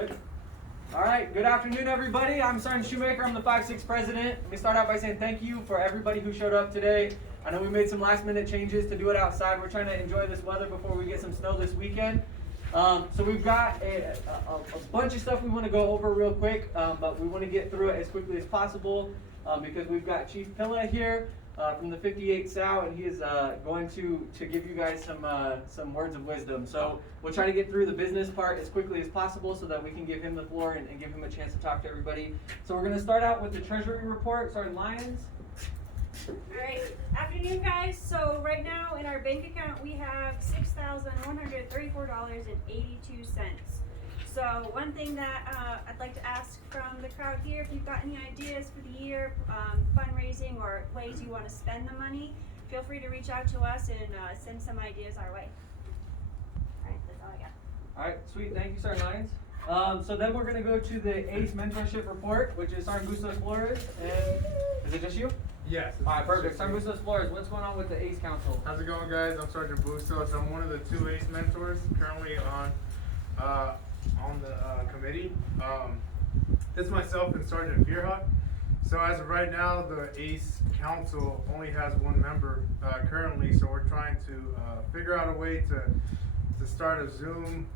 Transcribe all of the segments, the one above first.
Good. All right, good afternoon, everybody. I'm Sergeant Shoemaker. I'm the 5-6 president. Let me start out by saying thank you for everybody who showed up today. I know we made some last-minute changes to do it outside. We're trying to enjoy this weather before we get some snow this weekend. So we've got a bunch of stuff we want to go over real quick, but we want to get through it as quickly as possible because we've got Chief Pilla here from the 58 SAU, and he is going to give you guys some words of wisdom. So we'll try to get through the business part as quickly as possible so that we can give him the floor and give him a chance to talk to everybody. So we're going to start out with the Treasury report. Sergeant Lyons. Alright, afternoon guys. So right now in our bank account we have $6,134.82. So one thing that I'd like to ask from the crowd here, if you've got any ideas for the year, fundraising or ways you want to spend the money, feel free to reach out to us and send some ideas our way. Alright, that's all I got. Alright, sweet. Thank you, Sergeant Lyons. So then we're going to go to the ACE mentorship report, which is Sergeant Bustos Flores. And is it just you? Yes. Alright, perfect. Sergeant Bustos Flores, what's going on with the ACE Council? How's it going, guys? I'm Sergeant Bustos. I'm one of the 2 ACE mentors currently on the committee. It's myself and Sergeant Fearhawk. So as of right now, the ACE Council only has 1 member currently. So we're trying to figure out a way to start a Zoom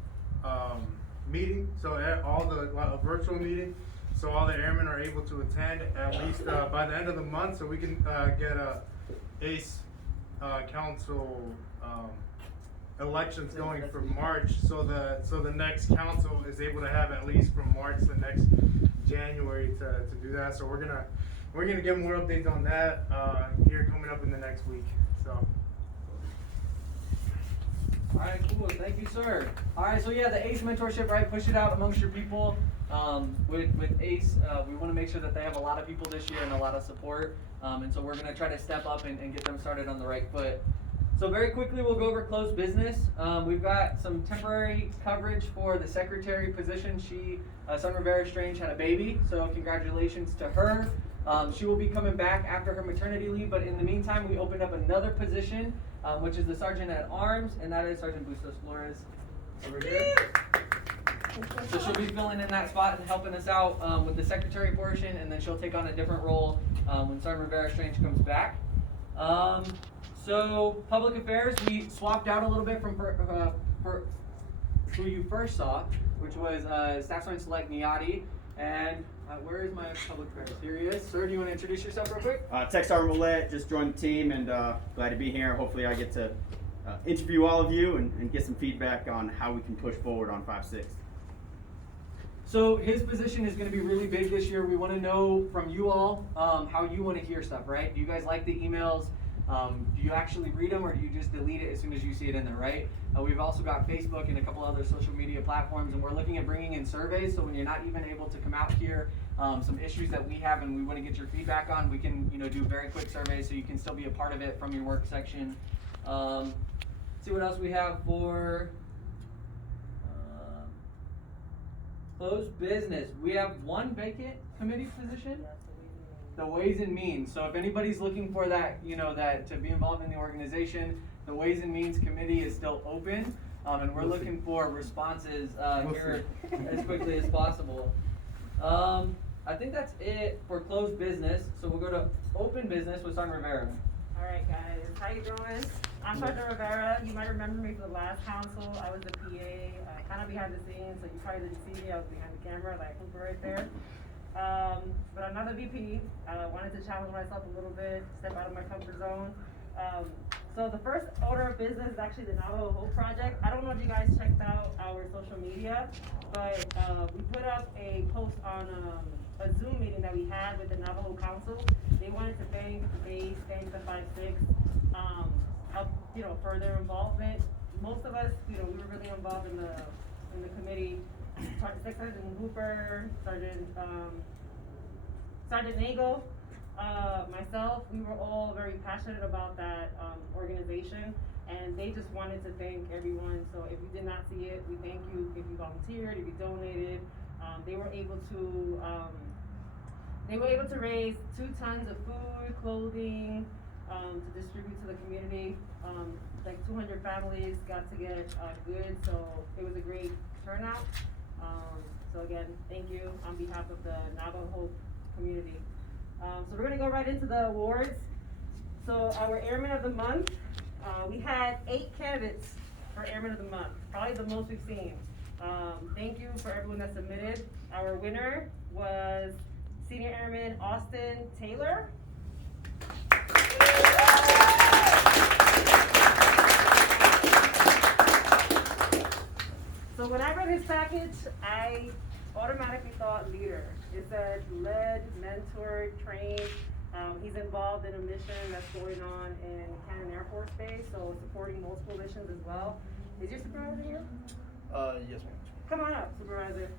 meeting. So a virtual meeting. So all the airmen are able to attend at least by the end of the month, so we can get a ACE council elections going for March. So the next council is able to have at least from March to next January to do that. So we're gonna get more updates on that here coming up in the next week. So. Alright, cool. Thank you, sir. Alright, so yeah, the ACE mentorship, right? Push it out amongst your people. With ACE, we want to make sure that they have a lot of people this year and a lot of support. And so we're going to try to step up and get them started on the right foot. So very quickly, we'll go over closed business. We've got some temporary coverage for the secretary position. Sun Rivera Strange had a baby, so congratulations to her. She will be coming back after her maternity leave, but in the meantime, we opened up another position, which is the Sergeant at Arms, and that is Sergeant Bustos Flores over here. So she'll be filling in that spot and helping us out with the secretary portion, and then she'll take on a different role when Sergeant Rivera Strange comes back. So public affairs, we swapped out a little bit from who you first saw, which was Staff Sergeant Select Niati. And where is my public affairs? Here he is. Sir, do you want to introduce yourself real quick? Tech Sergeant Millette, just joined the team and glad to be here. Hopefully I get to interview all of you and get some feedback on how we can push forward on 5-6. So his position is going to be really big this year. We want to know from you all how you want to hear stuff, right? Do you guys like the emails? Do you actually read them, or do you just delete it as soon as you see it in there, right? We've also got Facebook and a couple other social media platforms, and we're looking at bringing in surveys. So when you're not even able to come out here, some issues that we have and we want to get your feedback on, we can do very quick surveys so you can still be a part of it from your work section. See what else we have for closed business. We have 1 vacant committee position. The Ways and Means. So if anybody's looking for that, that to be involved in the organization, the Ways and Means committee is still open, and we're looking for responses here as quickly as possible. I think that's it for closed business. So we'll go to open business with Sergeant Rivera. Alright guys, how you doing? I'm Sergeant Rivera. You might remember me from the last council. I was the PA, kind of behind the scenes, so you probably didn't see me. I was behind the camera, like Hooper right there. But I'm not a VP. I wanted to challenge myself a little bit, step out of my comfort zone. So the first order of business is actually the Navajo Hope Project. I don't know if you guys checked out our social media, but we put up a post on a Zoom meeting that we had with the Navajo Council. They wanted to thank ACE, thank the 5-6, for their involvement. Most of us, we were really involved in the committee. Sergeant Hooper, Sergeant Nagel, myself, we were all very passionate about that organization, and they just wanted to thank everyone. So if you did not see it, we thank you. If you volunteered, if you donated, they were able to raise 2 tons of food, clothing, to distribute to the community. Like 200 families got to get goods, so it was a great turnout. So again, thank you on behalf of the Navajo Hope community. So we're gonna go right into the awards. So our Airman of the Month, we had 8 candidates for Airman of the Month, probably the most we've seen. Thank you for everyone that submitted. Our winner was Senior Airman Austin Taylor. So when I read his package, I automatically thought leader. It said led, mentored, trained. He's involved in a mission that's going on in Cannon Air Force Base, so supporting multiple missions as well. Is your supervisor here? Yes, ma'am. Come on up, supervisor.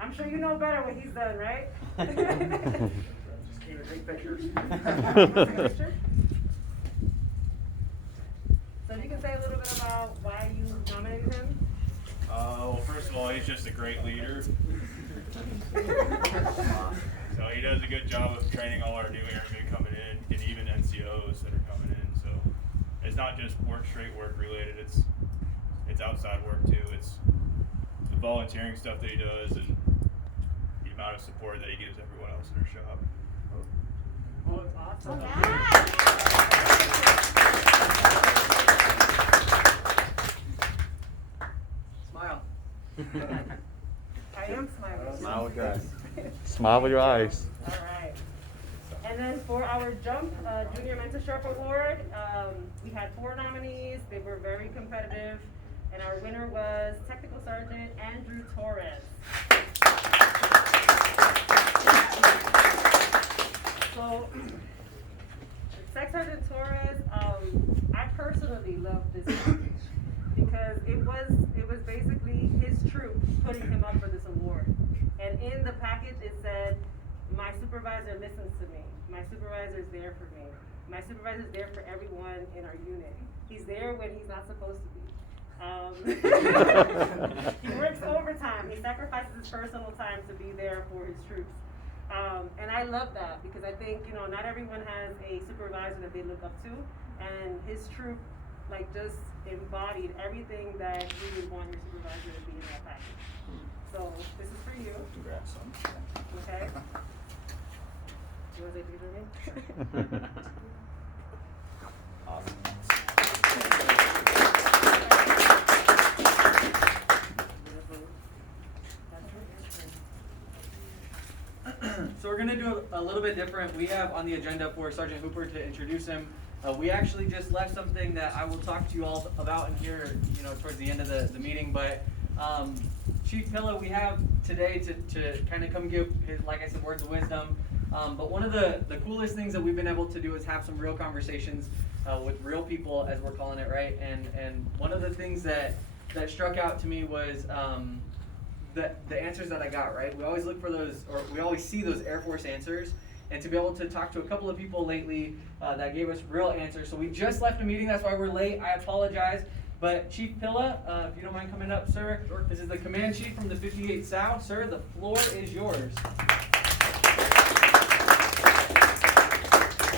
I'm sure you know better what he's done, right? Just came to take pictures. Picture? So you can say a little bit about why you nominated him? Well, first of all, he's just a great leader. So he does a good job of training all our new airmen coming in, and even NCOs that are coming in. So it's not just straight work related. It's outside work too. It's the volunteering stuff that he does, and the amount of support that he gives everyone else in their shop. Oh, it's awesome. Smile. I am smiling. Smile with your eyes. Smile with your eyes. All right. And then for our Jump Junior Mentorship Award, we had 4 nominees. They were very competitive. And our winner was Technical Sergeant Andrew Torres. So, Tech Sergeant Torres, I personally love this package because it was basically his troop putting him up for this award. And in the package it said, my supervisor listens to me. My supervisor is there for me. My supervisor is there for everyone in our unit. He's there when he's not supposed to be. He works overtime. He sacrifices his personal time to be there for his troops. And I love that because I think, not everyone has a supervisor that they look up to. And his troop, just embodied everything that you would want your supervisor to be in that package. So, this is for you. Congrats. Okay? You want to say three for me? Awesome. So we're gonna do a little bit different. We have on the agenda for Sergeant Hooper to introduce him. We actually just left something that I will talk to you all about in here, towards the end of the meeting. But Chief Pilla, we have today to kind of come give his, like I said, words of wisdom. But one of the coolest things that we've been able to do is have some real conversations with real people, as we're calling it, right? And one of the things that struck out to me was the answers that I got, right? We always look for those, or we always see those Air Force answers, and to be able to talk to a couple of people lately that gave us real answers. So we just left a meeting, that's why we're late, I apologize. But Chief Pilla, if you don't mind coming up, sir. Sure. This is the Command Chief from the 58 South. Sir, the floor is yours.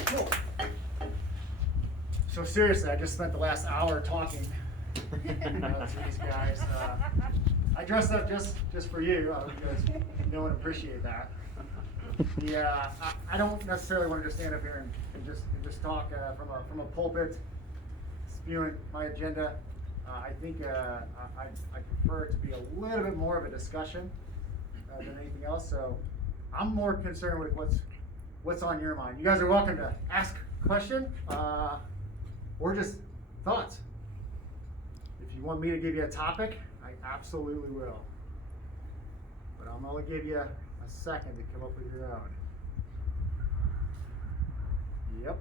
Cool. So seriously, I just spent the last hour talking to these guys. I dressed up just for you. You guys know and appreciate that. I don't necessarily want to just stand up here and just talk from a pulpit, spewing my agenda. I think I prefer it to be a little bit more of a discussion than anything else. So I'm more concerned with what's on your mind. You guys are welcome to ask a question or just thoughts. If you want me to give you a topic, I absolutely will. But I'm gonna give you a second to come up with your own. Yep.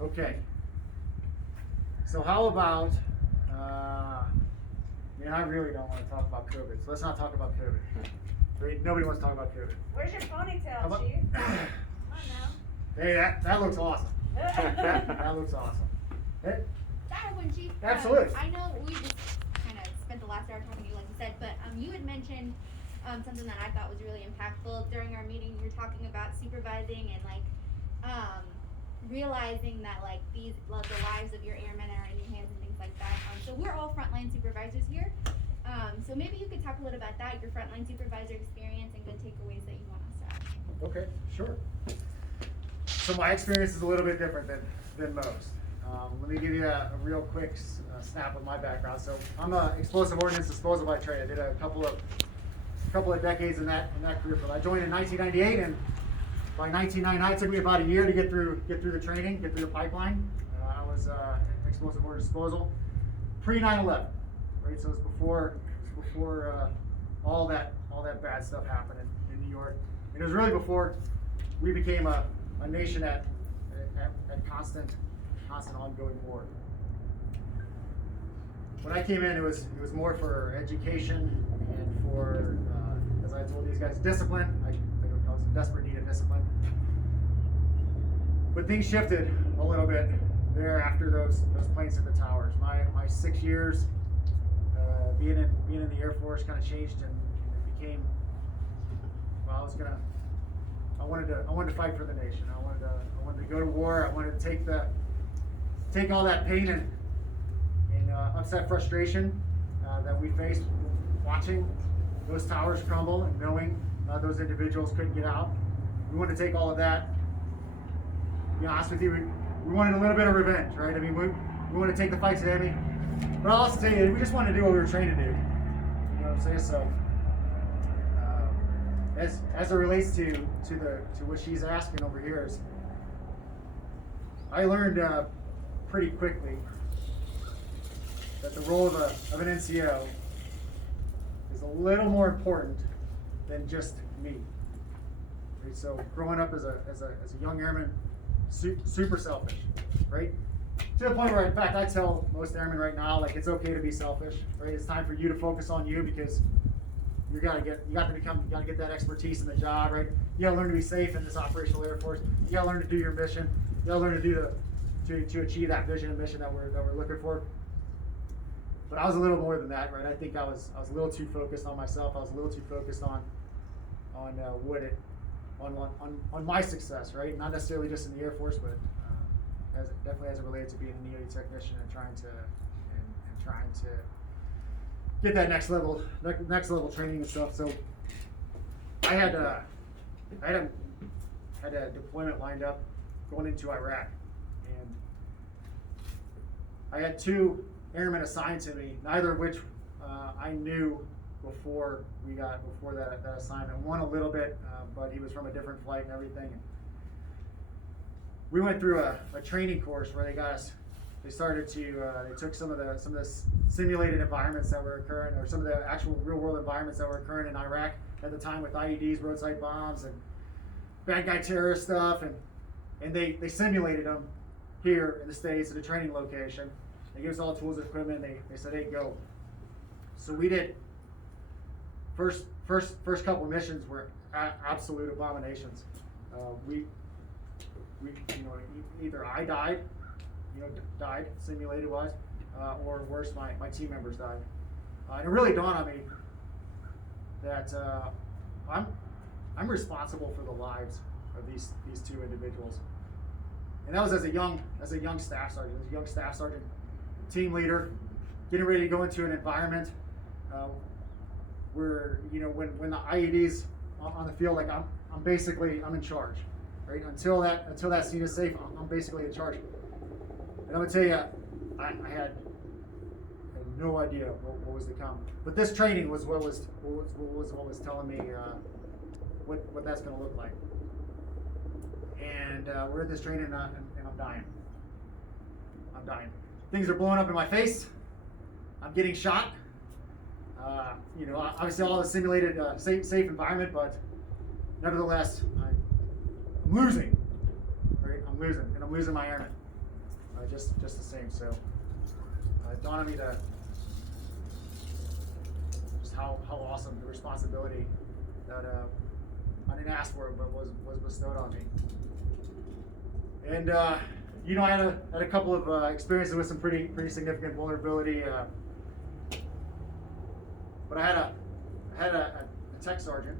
Okay. So how about, I really don't want to talk about COVID, so let's not talk about COVID. Nobody wants to talk about COVID. Where's your ponytail, about- Chief? Come on now. Hey, that looks awesome. That looks awesome. Hey, That one, Chief. Absolutely. I know we just kind of spent the last hour talking to you, like you said, but you had mentioned something that I thought was really impactful during our meeting. You were talking about supervising and realizing that the lives of your airmen are in your hands and things like that. So we're all frontline supervisors here, So maybe you could talk a little about that, your frontline supervisor experience and good takeaways that you want us to have. Okay, sure. So my experience is a little bit different than most. Let me give you a real quick snap of my background. So I'm an explosive ordnance disposal by trade. I did a couple of decades in that career field. I joined in 1998, and by 1999, it took me about a year to get through the training, get through the pipeline. I was explosive ordnance disposal pre 9/11, right? So it was before all that bad stuff happened in New York, and it was really before we became a nation at constant ongoing war. When I came in, it was more for education and for, as I told these guys, discipline. I was in desperate need of discipline. But things shifted a little bit there after those planes hit the towers. My 6 years being in the Air Force kind of changed, and it became, well, I wanted to fight for the nation. I wanted to go to war. I wanted to take all that pain and upset frustration that we faced watching those towers crumble and knowing those individuals couldn't get out. We wanted to take all of that. To be honest with you, we wanted a little bit of revenge, right? I mean, we want to take the fight to the enemy. But I'll also tell you, we just wanted to do what we were trained to do. You know what I'm saying? So, as it relates to what she's asking over here, is I learned pretty quickly that the role of an NCO is a little more important than just me. Right? So growing up as a young airman, super selfish, right? To the point where, in fact, I tell most airmen right now, like, it's okay to be selfish, right? It's time for you to focus on you, because you gotta get that expertise in the job, right? You gotta learn to be safe in this operational Air Force. You gotta learn to do your mission. You gotta learn to do to achieve that vision and mission that we're looking for. But I was a little more than that, right? I think I was a little too focused on myself. I was a little too focused on my success, right? Not necessarily just in the Air Force, but definitely as it related to being an EOD technician and trying to get that next level training and stuff. So I had a deployment lined up going into Iraq, and I had 2 airmen assigned to me, neither of which I knew before that assignment. One a little bit, but he was from a different flight and everything. We went through a training course where they got us. They started to they took some of the simulated environments that were occurring, or some of the actual real world environments that were occurring in Iraq at the time, with IEDs, roadside bombs, and bad guy terrorist stuff, and they simulated them here in the States at a training location. They gave us all the tools and equipment. They said, hey, go. So we did. First couple of missions were absolute abominations. We either I died, simulated wise, or worse, my team members died. And it really dawned on me that I'm responsible for the lives of these 2 individuals. And that was as a young staff sergeant, team leader, getting ready to go into an environment where, when the IED's on the field, like I'm in charge, right? Until that scene is safe, I'm basically in charge. And I'm gonna tell you, I had no idea what was to come. But this training was what was telling me what that's gonna look like. And we're at this training, and I'm dying. Things are blowing up in my face. I'm getting shot. Obviously all the simulated safe environment, but nevertheless, I'm losing. Right? I'm losing, and I'm losing my airmen. Just the same. So it dawned on me just how awesome the responsibility that I didn't ask for, but was bestowed on me. And I had a couple of experiences with some pretty significant vulnerability. But I had a tech sergeant,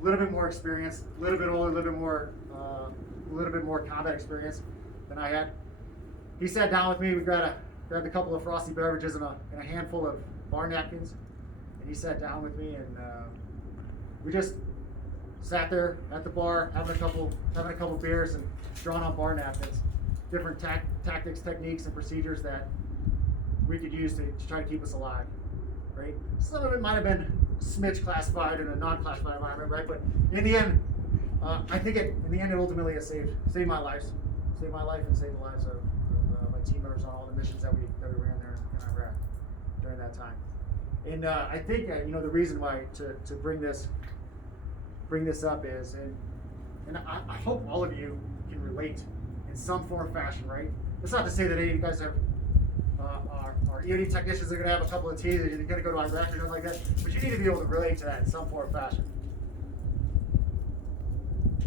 a little bit more experience, a little bit older, a little bit more combat experience than I had. He sat down with me. We got grabbed a couple of frosty beverages and a handful of bar napkins, and he sat down with me, and we just sat there at the bar having a couple beers and drawing on bar napkins, different tactics, techniques, and procedures that we could use to try to keep us alive, right? Some of it might have been smidge classified in a non-classified environment, right? But in the end, I think in the end it ultimately has saved my life and saved the lives of my team members on all the missions that we ran there in Iraq during that time. And I think the reason why to bring this up is, and I hope all of you can relate in some form or fashion, right? It's not to say that any of you guys have our EOD technicians are going to have a couple of T's and you're going to go to Iraq or nothing like that, but you need to be able to relate to that in some form or fashion.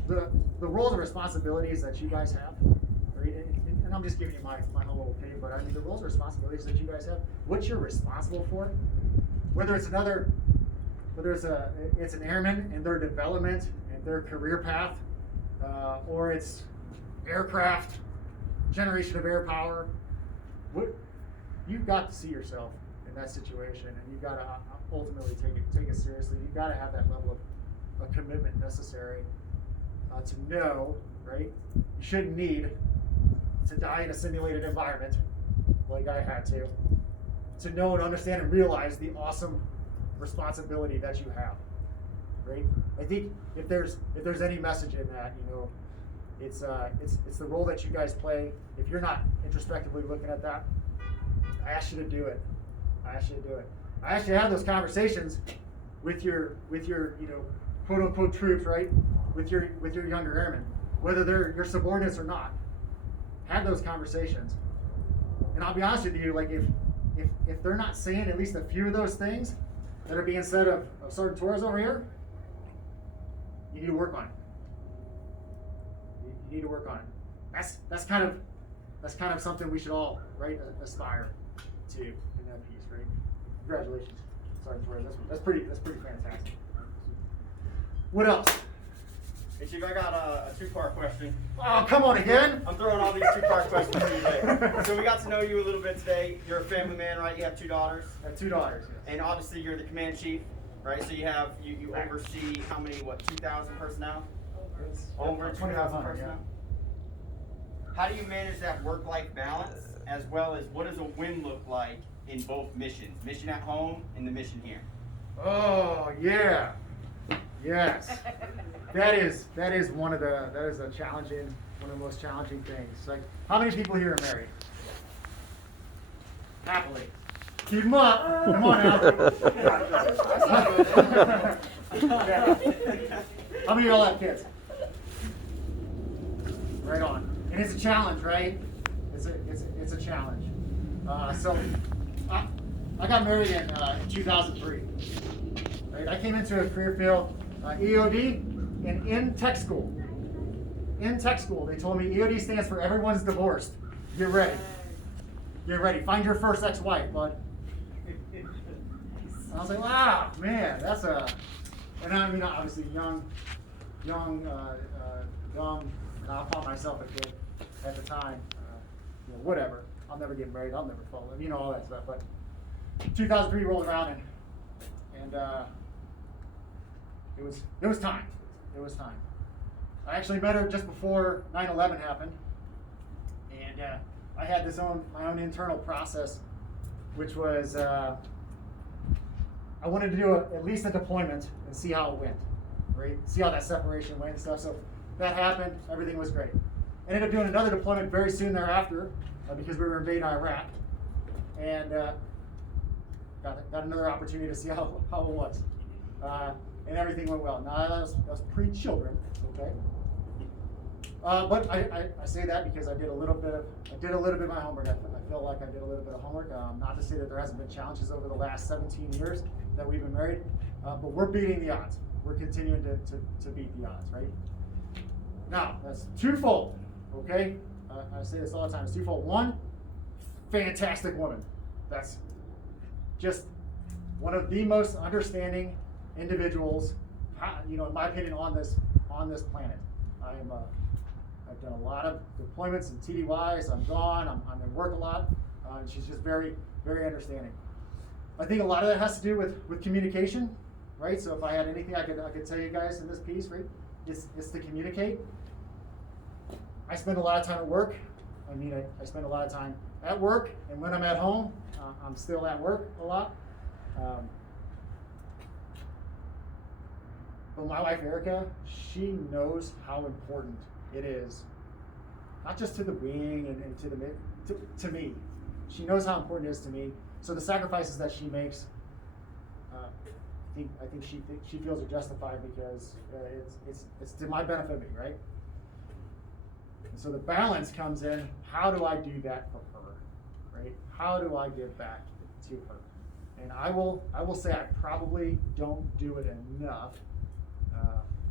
The roles and responsibilities that you guys have, right? And I'm just giving you my whole opinion, but I mean the roles and responsibilities that you guys have, what you're responsible for, whether it's an airman and their development and their career path, or it's aircraft, generation of air power, you've got to see yourself in that situation, and you've got to ultimately take it seriously. You've got to have that level of commitment necessary to know, right? You shouldn't need to die in a simulated environment like I had to know and understand and realize the awesome responsibility that you have, right? I think if there's any message in that, it's the role that you guys play. If you're not introspectively looking at that, I ask you to do it. I ask you to have those conversations with your quote unquote troops, right? With your younger airmen, whether they're your subordinates or not. Have those conversations. And I'll be honest with you, like if they're not saying at least a few of those things that are being said of Sergeant Torres over here, you need to work on it. You need to work on it. That's kind of something we should all, right, aspire to in that piece, right? Congratulations, Sergeant Torres. That's pretty fantastic. What else? Hey Chief, I got a two-part question. Oh, come on again! I'm throwing all these two-part questions at you today. So we got to know you a little bit today. You're a family man, right? You have 2 daughters. I have 2 daughters. Yes. And obviously you're the command chief, right? So you oversee how many, 2,000 personnel? Over 2,000 personnel. Yeah. How do you manage that work-life balance, as well as what does a win look like in both missions? Mission at home and the mission here. Oh yeah, yes. That is one of the one of the most challenging things. Like, how many people here are married? Happily. Keep them up. Come on now. How many of y'all have kids? Right on. And it's a challenge, right? It's a challenge. So I got married in 2003. Right? I came into a career field, EOD, and in tech school. In tech school, they told me EOD stands for everyone's divorced. Get ready. Get ready. Find your first ex-wife, bud. And I was like, wow, man, that's a. And I mean, obviously, young, and I'll call myself a kid at the time. Whatever. I'll never get married. I'll never fall in. All that stuff. But 2003 rolled around, and it was time. It was time. I actually met her just before 9/11 happened, and I had my own internal process, which was I wanted to do at least a deployment and see how it went, right? See how that separation went and stuff. So that happened. Everything was great. I ended up doing another deployment very soon thereafter because we were invading Iraq, and got another opportunity to see how it was. And everything went well. Now that was pre-children, okay. But I say that because I did a little bit of my homework. I feel like I did a little bit of homework. Not to say that there hasn't been challenges over the last 17 years that we've been married, but we're beating the odds. We're continuing to beat the odds, right? Now that's twofold, okay. I say this all the time. It's twofold. One, fantastic woman. That's just one of the most understanding individuals, in my opinion, on this planet. I've done a lot of deployments and TDYs. I'm gone. I'm in work a lot. And she's just very, very understanding. I think a lot of that has to do with communication, right? So if I had anything I could tell you guys in this piece, right, it's to communicate. I spend a lot of time at work. I mean, I spend a lot of time at work, and when I'm at home, I'm still at work a lot. But my wife, Erica, she knows how important it is, not just to the wing and to me. She knows how important it is to me. So the sacrifices that she makes, I think she feels are justified because it's to my benefit, right? And so the balance comes in. How do I do that for her, right? How do I give back to her? And I will say I probably don't do it enough.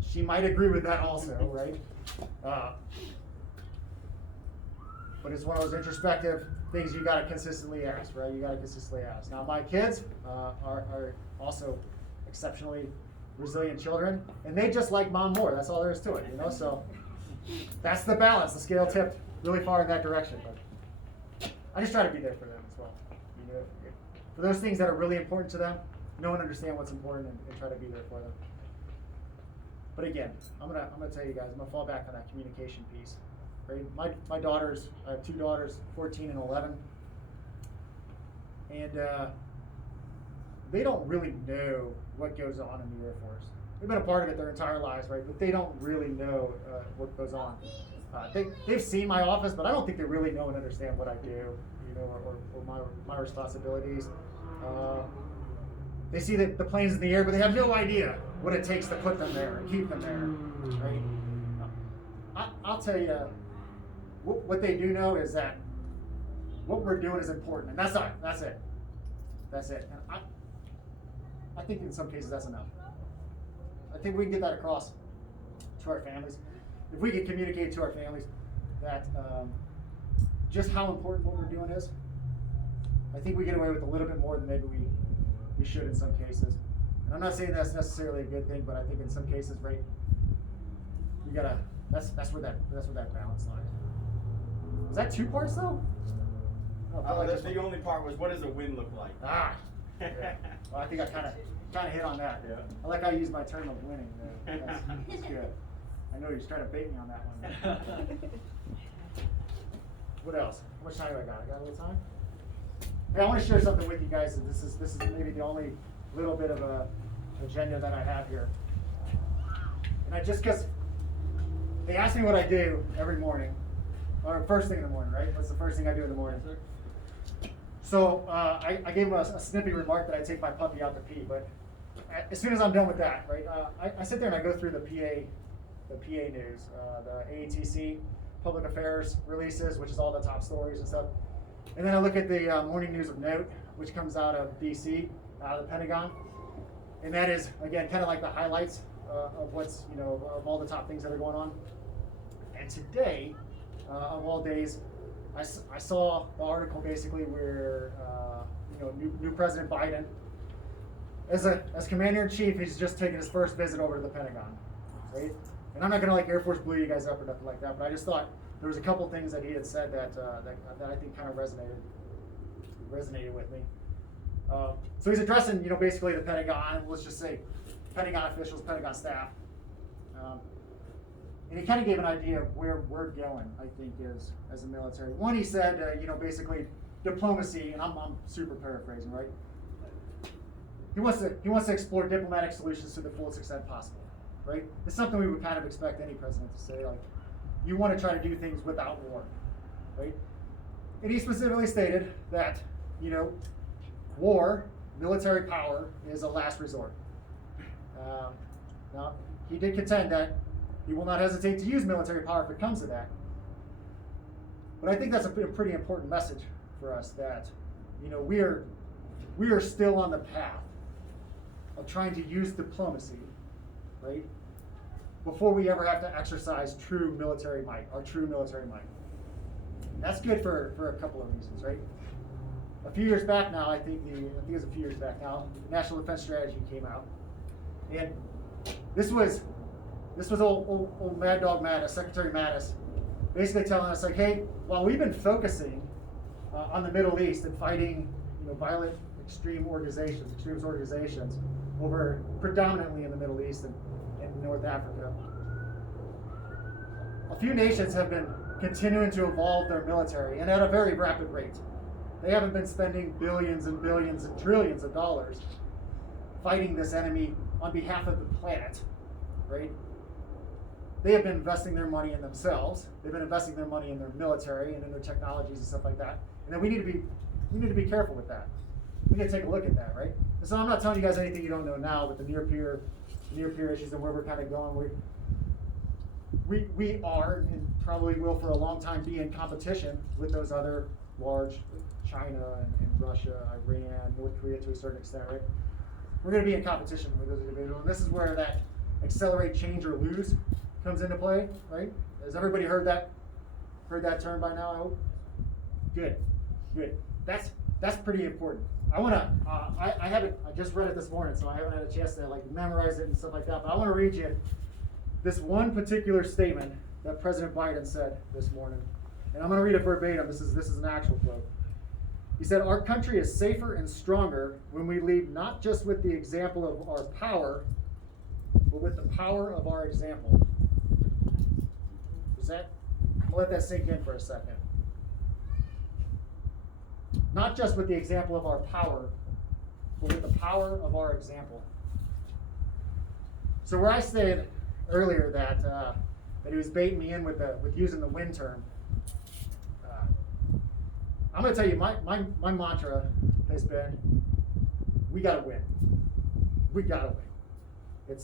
She might agree with that also, right? But it's one of those introspective things you gotta consistently ask, right? You gotta consistently ask. Now my kids are also exceptionally resilient children, and they just like mom more. That's all there is to it, you know? So that's the balance. The scale tipped really far in that direction, but I just try to be there for them as well. You know, for those things that are really important to them, know and understand what's important and try to be there for them. But again, I'm gonna tell you guys, I'm gonna fall back on that communication piece. Right? My daughters, I have two daughters, 14 and 11, and they don't really know what goes on in the Air Force. They've been a part of it their entire lives, right? But they don't really know what goes on. They've seen my office, but I don't think they really know and understand what I do, you know, or my responsibilities. They see the planes in the air, but they have no idea what it takes to put them there and keep them there, right? I'll tell you, what they do know is that what we're doing is important, and that's it. And I think in some cases that's enough. I think we can get that across to our families. If we can communicate to our families that just how important what we're doing is, I think we get away with a little bit more than maybe we should in some cases. And I'm not saying that's necessarily a good thing, but I think in some cases, right, you gotta. That's where that balance lies. Is that two parts though? The only part was, what does a win look like? Yeah. Well, I think I kind of hit on that. Yeah. I like how you use my term of winning. That's good. I know you're trying to bait me on that one. What else? How much time do I got? I got a little time. Hey, I want to share something with you guys. This is maybe the only little bit of a agenda that I have here. And because they ask me what I do every morning, or first thing in the morning, right? What's the first thing I do in the morning? So I gave them a snippy remark that I take my puppy out to pee, but as soon as I'm done with that, right, I sit there and I go through the PA news, the AATC public affairs releases, which is all the top stories and stuff, and then I look at the morning news of note, which comes out of DC, out of the Pentagon, and that is again kind of like the highlights of what's of all the top things that are going on. And today, of all days, I saw the article basically where new President Biden, as Commander in Chief, he's just taken his first visit over to the Pentagon, right? And I'm not gonna Air Force blew you guys up or nothing like that, but I just thought there was a couple things that he had said that I think kind of resonated with me. So he's addressing basically the Pentagon. Let's just say Pentagon officials, Pentagon staff. And he kind of gave an idea of where we're going, I think, as a military. One, he said, basically diplomacy, and I'm super paraphrasing, right? He wants to explore diplomatic solutions to the fullest extent possible, right? It's something we would kind of expect any president to say, like, you want to try to do things without war, right? And he specifically stated that, war, military power, is a last resort. Now, he did contend that he will not hesitate to use military power if it comes to that. But I think that's a pretty important message for us that, we are still on the path of trying to use diplomacy, right, before we ever have to exercise true military might, our true military might. That's good for a couple of reasons, right? A few years back now, I think it was a few years back now, the National Defense Strategy came out, and this was old Mad Dog Mattis, Secretary Mattis, basically telling us, like, hey, while we've been focusing on the Middle East and fighting, violent extremist organizations over predominantly in the Middle East and North Africa. A few nations have been continuing to evolve their military, and at a very rapid rate. They haven't been spending billions and billions and trillions of dollars fighting this enemy on behalf of the planet, right? They have been investing their money in themselves. They've been investing their money in their military and in their technologies and stuff like that. And then we need to be careful with that. We need to take a look at that, right? And so I'm not telling you guys anything you don't know now with the near peer issues and where we're kind of going. We are and probably will for a long time be in competition with those other large, China and Russia, Iran, North Korea to a certain extent, right? We're going to be in competition with those individuals, and this is where that accelerate, change, or lose comes into play, right? Has everybody heard that term by now? I hope. Good. That's pretty important. I want to. I just read it this morning, so I haven't had a chance to memorize it and stuff like that. But I want to read you this one particular statement that President Biden said this morning, and I'm going to read it verbatim. This is an actual quote. He said, "Our country is safer and stronger when we lead not just with the example of our power, but with the power of our example." I'll let that sink in for a second. Not just with the example of our power, but with the power of our example. So where I said earlier that he was baiting me in with using the win term, I'm going to tell you my mantra has been, we got to win. We got to win.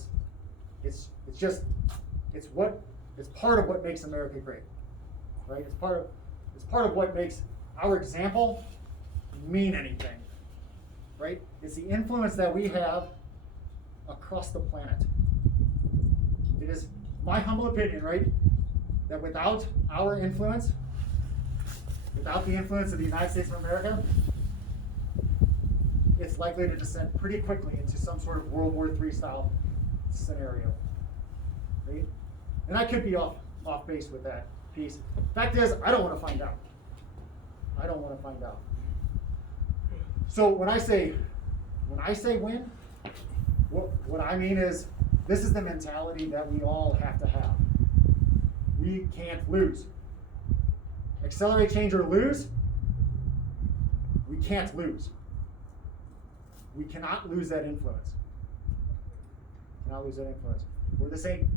It's part of what makes America great, right? It's part of what makes our example mean anything, right? It's the influence that we have across the planet. It is my humble opinion, right, that without our influence, without the influence of the United States of America, it's likely to descend pretty quickly into some sort of World War III style scenario, right? And I could be off base with that piece. Fact is, I don't want to find out. I don't want to find out. So when I say win, what I mean is this is the mentality that we all have to have. We can't lose. Accelerate, change, or lose, we can't lose. We cannot lose that influence. Cannot lose that influence. We're the same.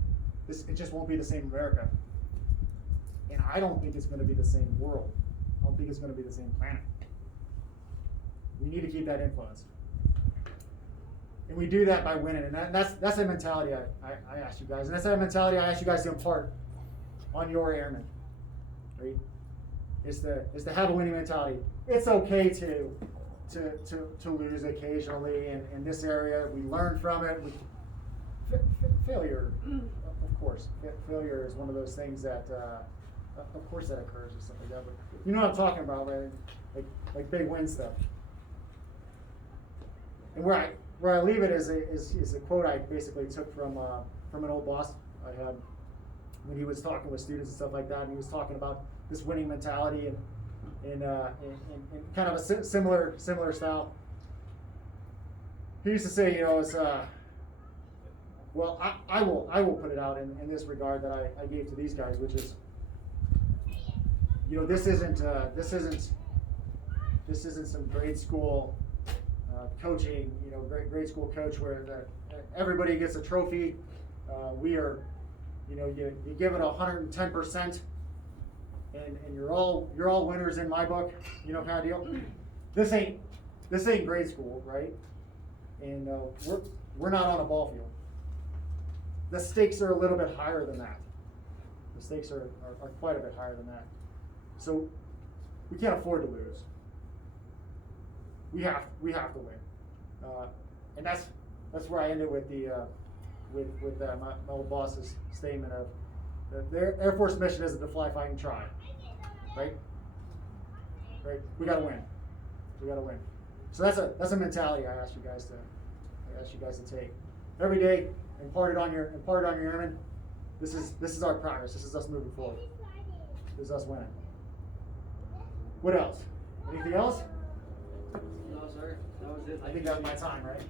It just won't be the same America. And I don't think it's going to be the same world. I don't think it's going to be the same planet. We need to keep that influence. And we do that by winning. And that's a mentality I ask you guys. And that's a mentality I ask you guys to impart on your airmen. Right? Is to have a winning mentality. It's okay to lose occasionally in this area. We learn from it. Failure, of course. Failure is one of those things that, of course, that occurs or something like that. But you know what I'm talking about, right? Like big win stuff. And where I leave it is a quote I basically took from an old boss I had when he was talking with students and stuff like that, and he was talking about this winning mentality and kind of a similar style. He used to say, well, I will put it out in this regard that I gave to these guys, which is, this isn't some grade school coaching, grade school coach where everybody gets a trophy. We are, you give it 110%, and you're all winners in my book, kind of deal. This ain't grade school, right? And we're not on a ball field. The stakes are a little bit higher than that. The stakes are quite a bit higher than that. So we can't afford to lose. We have to win. And that's where I ended with my old boss's statement of their Air Force mission isn't to fly, fight, and try. Right? We gotta win. We gotta win. So that's a mentality I ask you guys to take every day. Impart it on your airmen. This is our progress. This is us moving forward. This is us winning. What else? Anything else? No, sir. That was it. I think that was my time, right?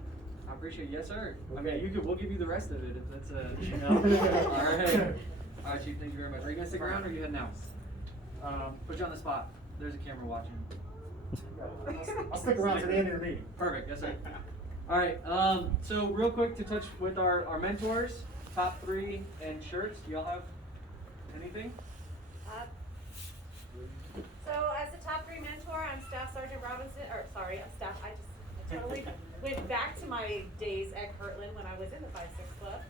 I appreciate it. Yes, sir. I Okay. mean, we'll give you the rest of it if that's you know. All right. All right, Chief. Thank you very much. Are you gonna stick around or are you heading out? Put you on the spot. There's a camera watching. I'll stick around to the end of the meeting. Perfect. Yes, sir. All right. So real quick to touch with our mentors, top 3 and shirts. Do y'all have anything? So as the top 3 mentor, I'm Staff Sergeant Robinson, I totally went back to my days at Kirtland when I was in the 5-6 club.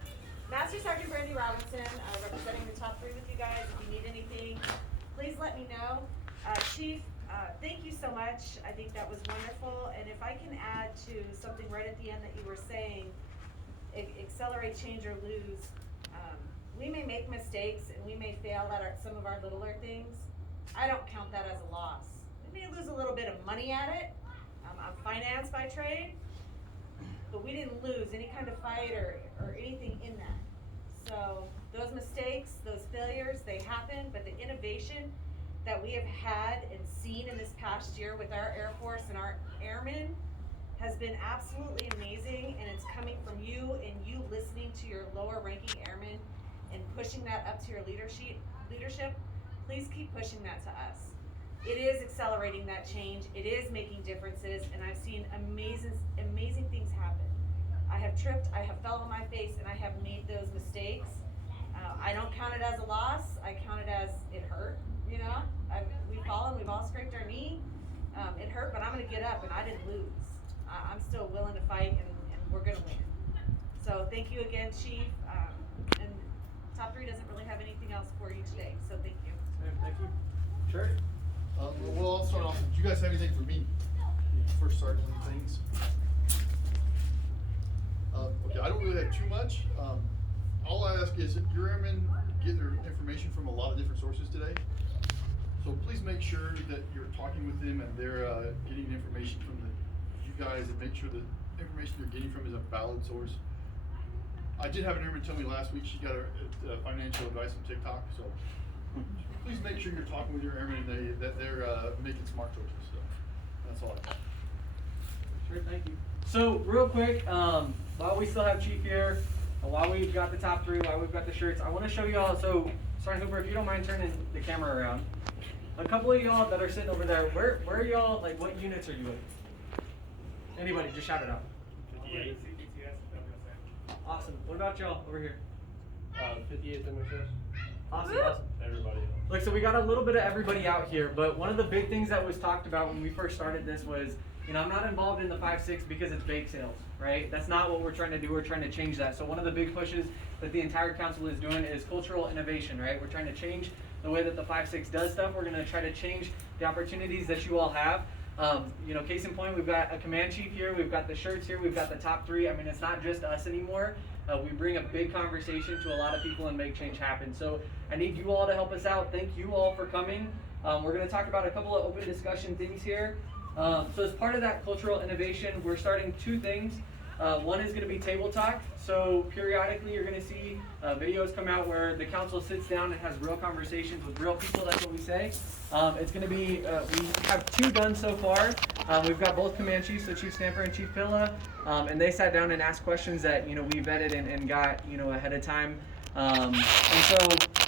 Master Sergeant Brandy Robinson, representing the top 3 with you guys. If you need anything, please let me know. Chief, thank you so much. I think that was wonderful. And if I can add to something right at the end that you were saying, accelerate, change, or lose. We may make mistakes and we may fail at some of our littler things. I don't count that as a loss. We may lose a little bit of money at it. I'm finance by trade, but we didn't lose any kind of fight or anything in that. So those mistakes, those failures, they happen, but the innovation that we have had and seen in this past year with our Air Force and our airmen has been absolutely amazing, and it's coming from you and you listening to your lower ranking airmen and pushing that up to your leadership. Please keep pushing that to us. It is accelerating that change. It is making differences, and I've seen amazing things happen. I have tripped, I have fell on my face, and I have made those mistakes. I don't count it as a loss. I count it as it hurt. You know, we've fallen, we've all scraped our knee. It hurt, but I'm gonna get up, and I didn't lose. I'm still willing to fight, and we're gonna win. So thank you again, Chief. And Top 3 doesn't really have anything else for you today, so thank you. Thank you. Sure. Well, I'll start off. Do you guys have anything for me? First start on things. Okay, I don't really have too much. All I ask is your airmen get their information from a lot of different sources today. So please make sure that you're talking with them and they're getting information from you guys, and make sure the information they're getting from is a valid source. I did have an airman tell me last week she got her financial advice from TikTok, so please make sure you're talking with your airmen and that they're making smart choices. So that's all I got. Sure, thank you. So real quick, while we still have Chief here, and while we've got the top 3, while we've got the shirts, I want to show you all. So Sergeant Hooper, if you don't mind turning the camera around, a couple of y'all that are sitting over there, where are y'all? Like, what units are you in? Anybody, just shout it out. 58. Awesome. What about y'all over here? 58th MSS. Awesome. Everybody else. Look, so we got a little bit of everybody out here, but one of the big things that was talked about when we first started this was, you know, I'm not involved in the 5-6 because it's bake sales, right? That's not what we're trying to do. We're trying to change that. So one of the big pushes that the entire council is doing is cultural innovation, right? We're trying to change the way that the 5-6 does stuff. We're going to try to change the opportunities that you all have. You know, case in point, we've got a command chief here, we've got the shirts here, we've got the top 3. I mean, it's not just us anymore. We bring a big conversation to a lot of people and make change happen. So I need you all to help us out. Thank you all for coming. We're going to talk about a couple of open discussion things here. So as part of that cultural innovation, we're starting 2 things. One is going to be table talk. So periodically you're going to see videos come out where the council sits down and has real conversations with real people. That's what we say. It's going to be, we have 2 done so far. We've got both command chiefs, so Chief Stamper and Chief Pilla, and they sat down and asked questions that, you know, we vetted and got, you know, ahead of time. And so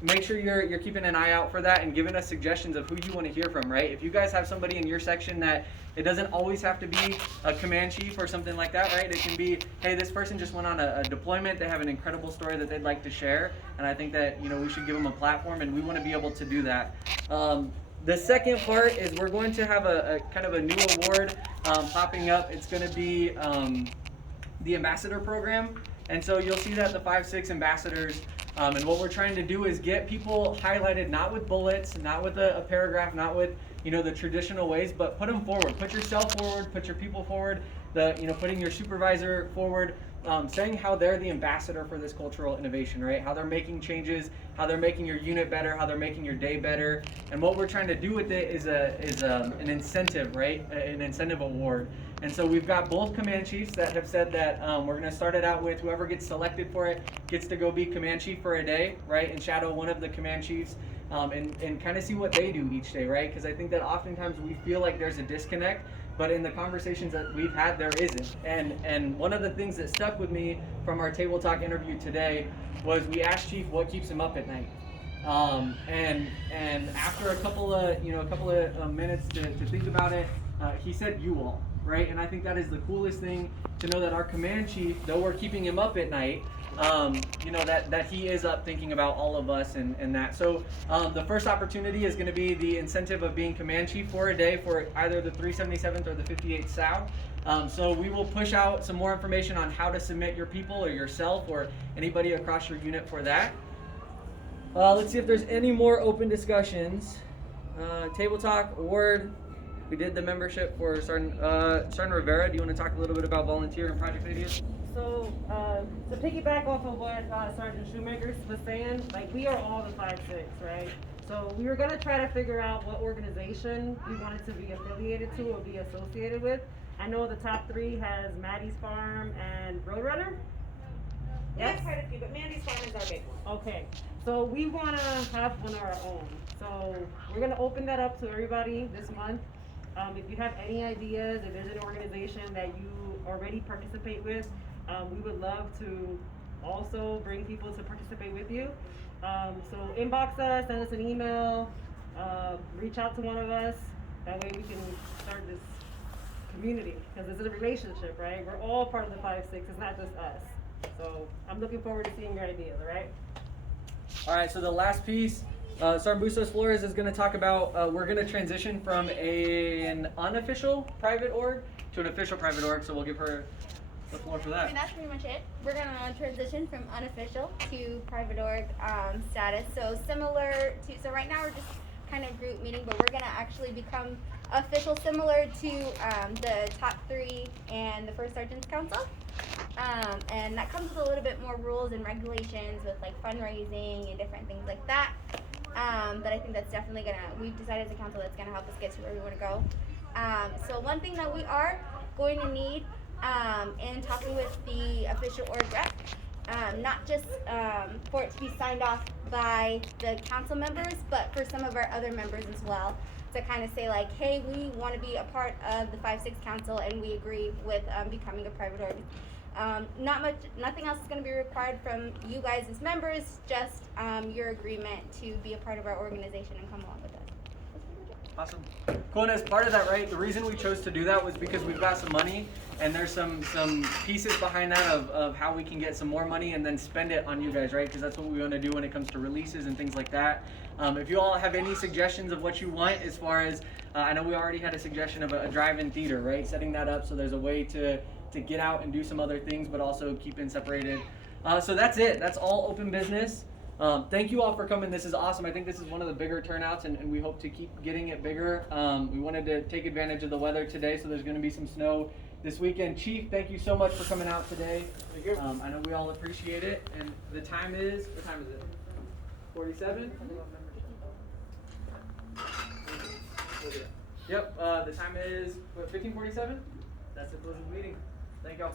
make sure you're keeping an eye out for that and giving us suggestions of who you want to hear from, right? If you guys have somebody in your section that it doesn't always have to be a command chief or something like that, right? It can be, hey, this person just went on a deployment. They have an incredible story that they'd like to share. And I think that, you know, we should give them a platform, and we want to be able to do that. The second part is we're going to have a kind of a new award popping up. It's going to be the ambassador program. And so you'll see that the 5-6 ambassadors, and what we're trying to do is get people highlighted, not with bullets, not with a paragraph, not with, you know, the traditional ways, but put them forward. Put yourself forward, put your people forward, putting your supervisor forward, saying how they're the ambassador for this cultural innovation, right? How they're making changes, how they're making your unit better, how they're making your day better. And what we're trying to do with it is an incentive, right? An incentive award. And so we've got both command chiefs that have said that we're going to start it out with whoever gets selected for it gets to go be command chief for a day, right? And shadow one of the command chiefs and kind of see what they do each day, right? Because I think that oftentimes we feel like there's a disconnect, but in the conversations that we've had, there isn't. And one of the things that stuck with me from our table talk interview today was we asked Chief what keeps him up at night. And after a couple of minutes to think about it, he said you all, right? And I think that is the coolest thing to know, that our command chief, though we're keeping him up at night, that he is up thinking about all of us and that. So the first opportunity is going to be the incentive of being command chief for a day for either the 377th or the 58th South. So we will push out some more information on how to submit your people or yourself or anybody across your unit for that. Let's see if there's any more open discussions. Table talk, award. We did the membership for Sergeant Rivera. Do you want to talk a little bit about volunteer and project ideas? So, to piggyback off of what Sergeant Shoemaker was saying, like, we are all the 5-6, right? So we were gonna try to figure out what organization we wanted to be affiliated to or be associated with. I know the top 3 has Maddie's Farm and Roadrunner. We have quite a few, but Mandy's Farm is our big one. Okay, so we wanna have one of our own. So we're gonna open that up to everybody this month. If you have any ideas, if there's an organization that you already participate with, we would love to also bring people to participate with you. So inbox us, send us an email, reach out to one of us. That way we can start this community, because this is a relationship, right? We're all part of the 5-6, it's not just us. So I'm looking forward to seeing your ideas, all right? All right, so the last piece, Sergeant Bustos Flores is going to talk about, we're going to transition from an unofficial private org to an official private org, so we'll give her the floor for I that. mean, that's pretty much it. We're gonna transition from unofficial to private org status. So similar to, so right now we're just kind of group meeting, but we're gonna actually become official, similar to the top 3 and the First Sergeants Council. And that comes with a little bit more rules and regulations with like fundraising and different things like that. But I think that's definitely we've decided as a council that's gonna help us get to where we wanna go. So one thing that we are going to need in talking with the official org rep, not just for it to be signed off by the council members, but for some of our other members as well, to kind of say like, hey, we want to be a part of the 5-6 council and we agree with becoming a private org. Nothing else is going to be required from you guys as members, just your agreement to be a part of our organization and come along with us. Awesome. Cool, and as part of that, right, the reason we chose to do that was because we've got some money, and there's some pieces behind that of how we can get some more money and then spend it on you guys, right? Because that's what we want to do when it comes to releases and things like that. If you all have any suggestions of what you want as far as, I know we already had a suggestion of a drive-in theater, right? Setting that up so there's a way to get out and do some other things, but also keep in separated. So that's it. That's all open business. Thank you all for coming. This is awesome. I think this is one of the bigger turnouts, and we hope to keep getting it bigger. We wanted to take advantage of the weather today, so there's going to be some snow this weekend. Chief, thank you so much for coming out today. Thank you. I know we all appreciate it. And the time is, what time is it? 47? Yep, the time is, what, 15:47? That's the close of the meeting. Thank y'all.